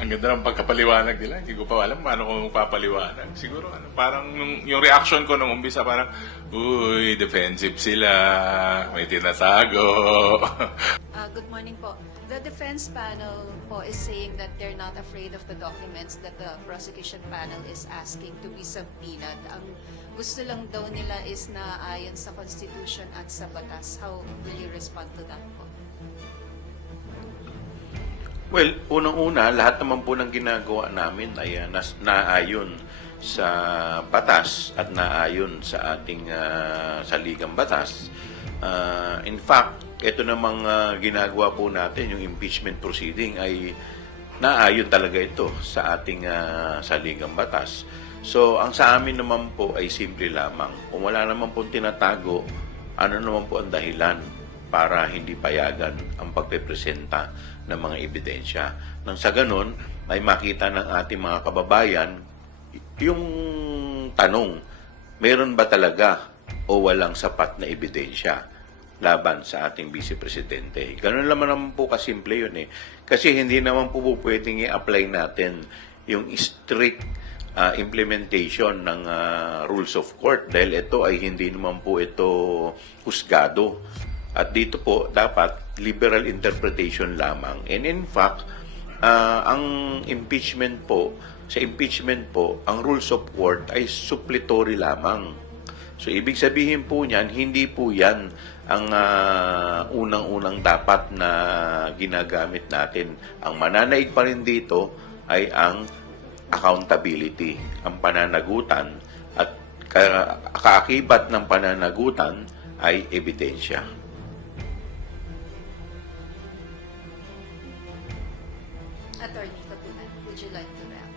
Ang ganda ng pagkapaliwanag nila. Hindi ko pa alam paano ko magpapaliwanag. Siguro, parang yung reaction ko nung umpisa, parang, uy, defensive sila, may tinatago. Good morning po. The defense panel po is saying that they're not afraid of the documents that the prosecution panel is asking to be subpoenaed. Ang gusto lang daw nila is na ayon sa Constitution at sa batas. How will you respond to that po? Well, unang-una, lahat naman po ng ginagawa namin ay naayon sa batas at naayon sa ating saligang batas. In fact, ito namang ginagawa po natin, yung impeachment proceeding, ay naayon talaga ito sa ating saligang batas. So, ang sa amin naman po ay simple lamang. Kung wala naman po tinatago, ano naman po ang dahilan para hindi payagan ang pagpepresenta ng mga ebidensya. Nang sa ganun, ay makita ng ating mga kababayan yung tanong, meron ba talaga o walang sapat na ebidensya laban sa ating Vice Presidente? Ganun naman po kasimple yun eh. Kasi hindi naman po pwedeng i-apply natin yung strict implementation ng rules of court dahil ito ay hindi naman po ito husgado. At dito po dapat liberal interpretation lamang. And in fact, ang impeachment po, sa impeachment po, ang rules of court ay suppletory lamang. So ibig sabihin po niyan, hindi po yan ang unang-unang dapat na ginagamit natin. Ang mananaig pa rin dito ay ang accountability, ang pananagutan, at kaakibat ng pananagutan ay ebidensya. Attorney Katunan, would you like to react?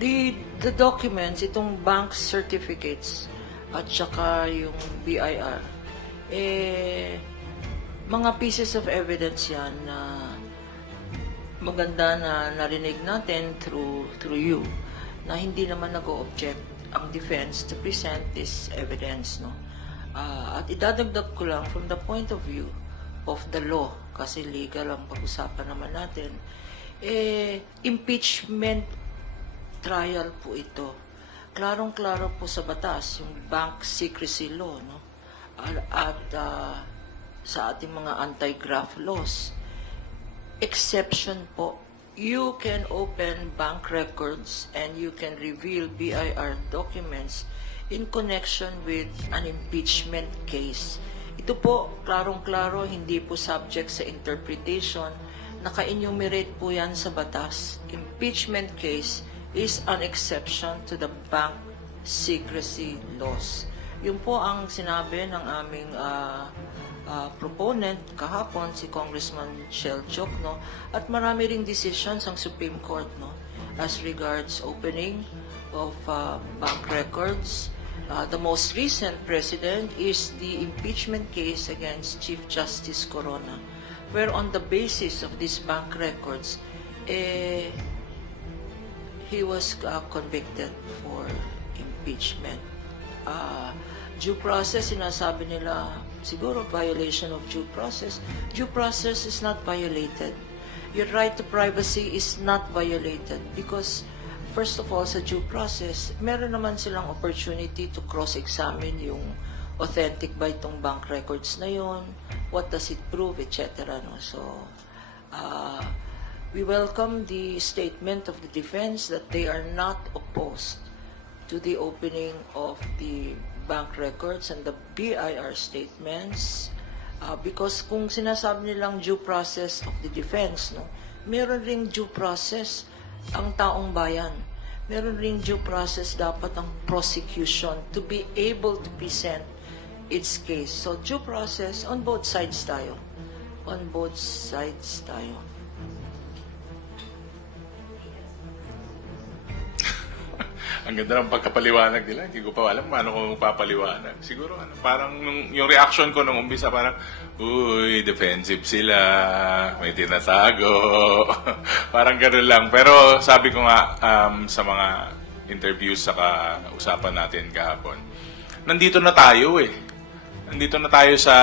The documents, itong bank certificates at saka yung BIR, mga pieces of evidence yan na maganda na narinig natin through you na hindi naman nag-o-object ang defense to present this evidence, no? At idadagdag ko lang from the point of view of the law, kasi legal ang pag-usapan naman natin, impeachment trial po ito. Klarong-klaro po sa batas, yung bank secrecy law, no? At sa ating mga anti-graft laws. Exception po, you can open bank records and you can reveal BIR documents in connection with an impeachment case. Ito po, klarong-klaro, hindi po subject sa interpretation. Naka-enumerate po yan sa batas. Impeachment case is an exception to the bank secrecy laws. Yun po ang sinabi ng aming proponent kahapon, si Congressman Shell Chokno, at marami ring decisions ang Supreme Court, no, as regards opening of bank records. The most recent precedent is the impeachment case against Chief Justice Corona, where on the basis of these bank records, he was convicted for impeachment. Due process, sinasabi nila, siguro violation of due process. Due process is not violated. Your right to privacy is not violated because first of all, sa due process, meron naman silang opportunity to cross-examine yung authentic ba itong bank records na yun, what does it prove, etc. No? So, we welcome the statement of the defense that they are not opposed to the opening of the bank records and the BIR statements because kung sinasabi nilang due process of the defense, no, meron ring due process ang taong bayan. Meron ring due process dapat ang prosecution to be able to present its case. So due process on both sides tayo. On both sides tayo. Ang ganda ng pagkapaliwanag nila. Hindi ko pa alam paano ko magpapaliwanag. Siguro, parang yung reaction ko nung umpisa, parang, uy, defensive sila, may tinatago. Parang gano'n lang. Pero sabi ko nga sa mga interviews saka usapan natin kahapon, nandito na tayo eh. Nandito na tayo sa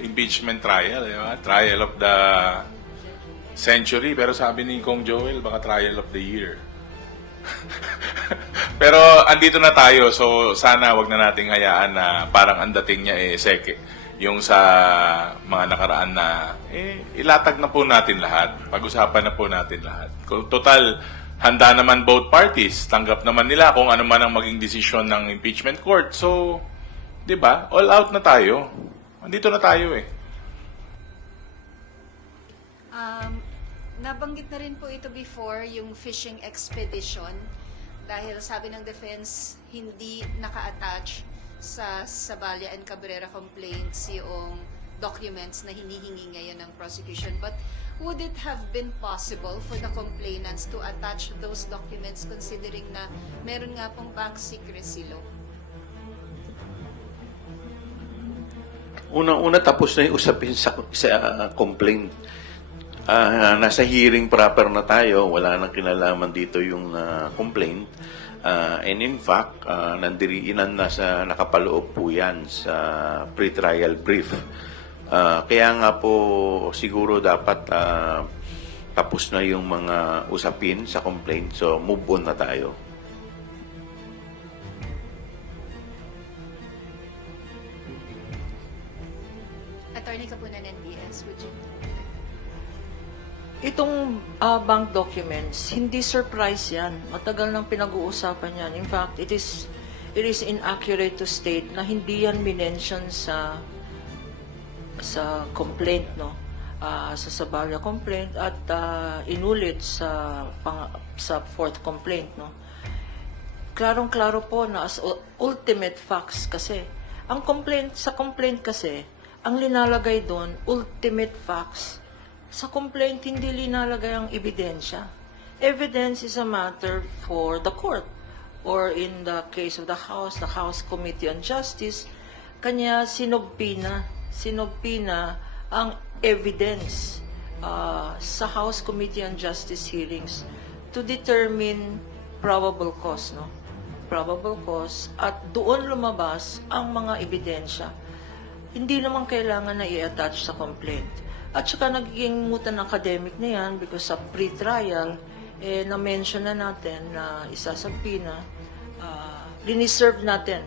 impeachment trial, di ba? Trial of the century. Pero sabi ni Kong Joel, baka trial of the year. Pero andito na tayo, so sana wag na nating hayaan na parang ang dating niya seke. Yung sa mga nakaraan na ilatag na po natin lahat, pag-usapan na po natin lahat. Kung total, handa naman both parties, tanggap naman nila kung ano man ang maging desisyon ng impeachment court. So, 'di ba? All out na tayo. Andito na tayo Nabanggit na rin po ito before, yung fishing expedition. Dahil sabi ng defense, hindi naka-attach sa Saballa and Cabrera complaints yung documents na hinihingi ngayon ng prosecution. But would it have been possible for the complainants to attach those documents considering na meron nga pong bank secrecy law? Unang-una, tapos na yung usapin sa complaint. Nasa hearing proper na tayo, wala nang kinalaman dito yung complaint. And in fact, nandiriinan na sa nakapaloob po yan sa pre-trial brief. Kaya nga po siguro dapat tapos na yung mga usapin sa complaint. So move on na tayo. Attorney Kapunan, NBS, would you? Itong bank documents, hindi surprise yan. Matagal nang pinag-uusapan yan. In fact, it is inaccurate to state na hindi yan minention sa complaint, no? Sa Saballa complaint at inulit sa fourth complaint, no? Klarong-klaro po na as ultimate facts kasi ang complaint kasi ang linalagay doon ultimate facts. Sa complaint, hindi linalagay ang ebidensya. Evidence is a matter for the court. Or in the case of the House Committee on Justice, kanya sinobpina ang evidence sa House Committee on Justice hearings to determine probable cause, no? Probable cause, at doon lumabas ang mga ebidensya. Hindi naman kailangan na i-attach sa complaint. At saka nagiging mutan academic na yan because sa pre-trial, na-mention na natin na isasabpina, riniserve natin.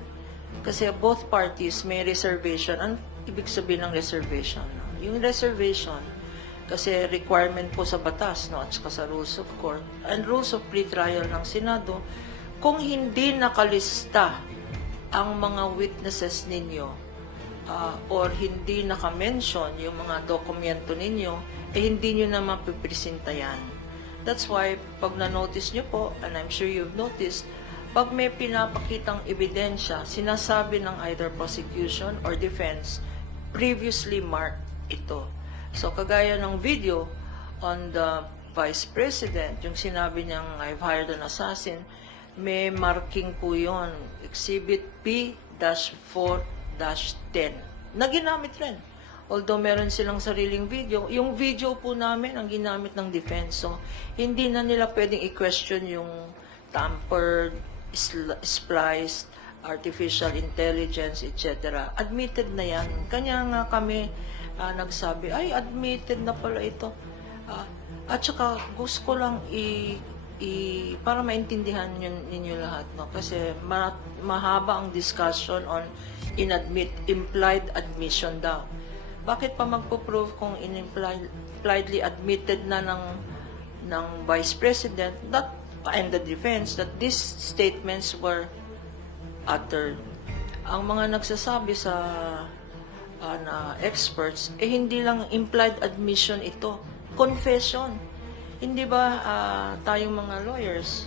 Kasi both parties may reservation. Ang ibig sabihin ng reservation? No? Yung reservation, kasi requirement po sa batas, no? At saka sa rules of court, and rules of pre-trial ng Senado, kung hindi nakalista ang mga witnesses ninyo, or hindi naka-mention yung mga dokumento ninyo, hindi nyo na mapipresenta yan. That's why, pag na-notice nyo po, and I'm sure you've noticed, pag may pinapakitang ebidensya, sinasabi ng either prosecution or defense, previously marked ito. So, kagaya ng video on the Vice President, yung sinabi niyang, I've hired an assassin, may marking po yun, Exhibit P-4-10 na ginamit rin. Although meron silang sariling video, yung video po namin ang ginamit ng defense. So, hindi na nila pwedeng i-question yung tampered, spliced, artificial intelligence, etc. Admitted na yan. Kanya nga kami nagsabi, ay, admitted na pala ito. At saka, gusto ko lang para maintindihan ninyo lahat, no? Kasi mahaba ang discussion on implied admission daw. Bakit pa magpo-prove kung impliedly admitted na ng Vice President and the defense that these statements were uttered? Ang mga nagsasabi sa na experts, hindi lang implied admission ito, confession. Hindi ba tayong mga lawyers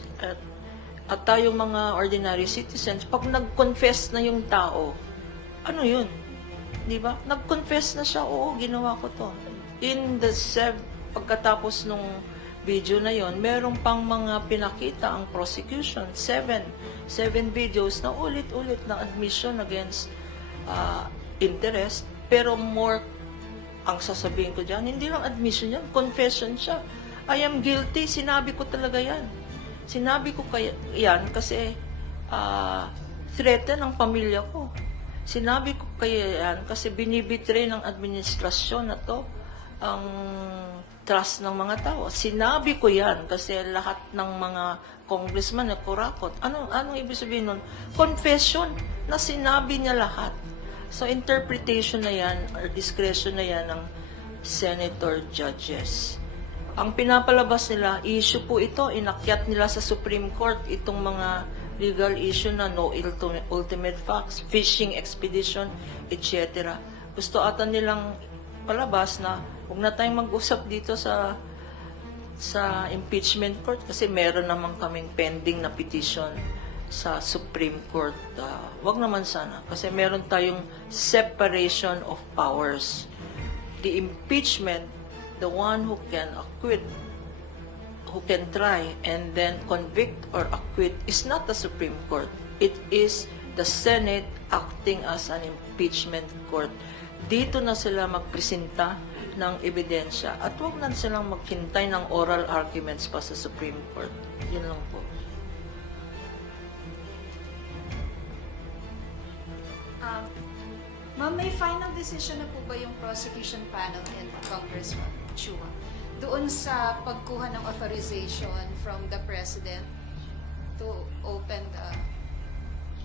at tayong mga ordinary citizens, pag nag-confess na yung tao, ano yun? Di ba? Nag-confess na siya, oo, ginawa ko to. Pagkatapos nung video na yon, meron pang mga pinakita ang prosecution, 7 videos na ulit-ulit na admission against interest, pero more, ang sasabihin ko dyan, hindi lang admission yan, confession siya. I am guilty, sinabi ko talaga yan. Sinabi ko yan kasi threaten ang pamilya ko. Sinabi ko kaya yan kasi binibitray ng administrasyon na to ang trust ng mga tao. Sinabi ko yan kasi lahat ng mga congressman na kurakot. Anong ibig sabihin nun? Confession na sinabi niya lahat. So interpretation na yan or discretion na yan ng senator judges. Ang pinapalabas nila, issue po ito, inakyat nila sa Supreme Court itong mga legal issue na no ultimate facts, fishing expedition, etc. Gusto ata nilang palabas na huwag na tayong mag-usap dito sa impeachment court kasi meron naman kaming pending na petition sa Supreme Court. Wag naman sana kasi meron tayong separation of powers. The impeachment, the one who can acquit, who can try and then convict or acquit is not the Supreme Court. It is the Senate acting as an impeachment court. Dito na sila magpresenta ng ebidensya at huwag na silang maghintay ng oral arguments pa sa Supreme Court. Yun lang po. Ma'am, may final decision na po ba yung prosecution panel and Congressman Chua doon sa pagkuha ng authorization from the President to open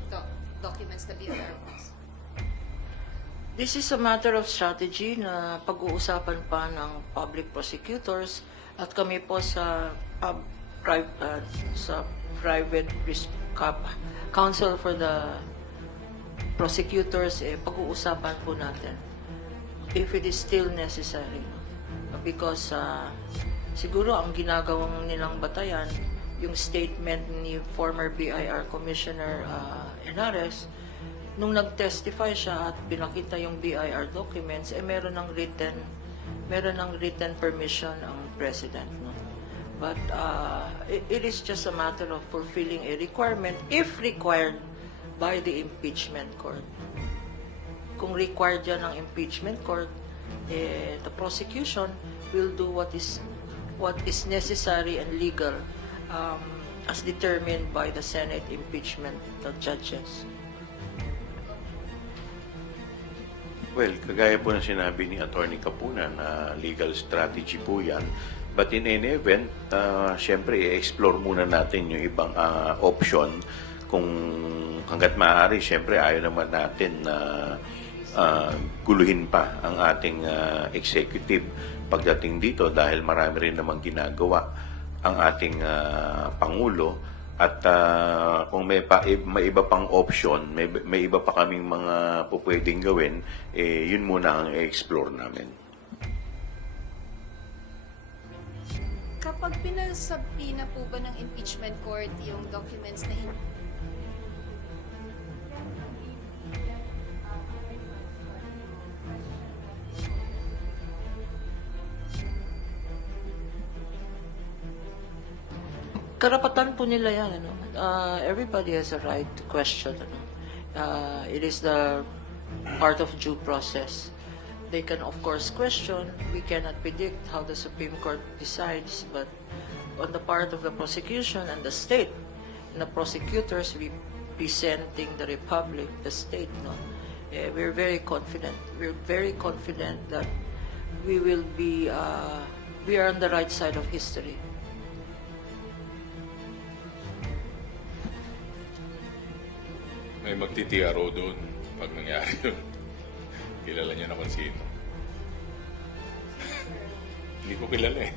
the documents, the BIR files? This is a matter of strategy na pag-uusapan pa ng public prosecutors at kami po sa private counsel for the prosecutors, pag-uusapan po natin if it is still necessary. Because siguro ang ginagawang nilang batayan, yung statement ni former BIR Commissioner Henares, nung nag-testify siya at pinakita yung BIR documents, meron ng written permission ang President. No? But it is just a matter of fulfilling a requirement if required by the impeachment court. Kung required yan ng impeachment court, the prosecution will do what is necessary and legal as determined by the Senate impeachment judges. Well, kagaya po na sinabi ni Attorney Capuna na legal strategy po yan. But in any event, syempre, i-explore muna natin yung ibang option. Kung hanggat maaari, syempre, ayaw naman natin na guluhin pa ang ating executive pagdating dito dahil marami rin naman ginagawa ang ating Pangulo. At kung may iba pang option, may iba pa kaming mga pupwedeng gawin, yun muna ang i-explore namin. Kapag pinasabina po ba ng impeachment court yung documents na Karapatan po nila yan. Ano? Everybody has a right to question. Ano? It is the part of due process. They can, of course, question. We cannot predict how the Supreme Court decides, but on the part of the prosecution and the state, and the prosecutors representing the Republic, the state, no? We're very confident. We're very confident that we are on the right side of history. May magti-TRO doon pag nangyari yun. Kilala niya na kung sino. Hindi ko kilala eh.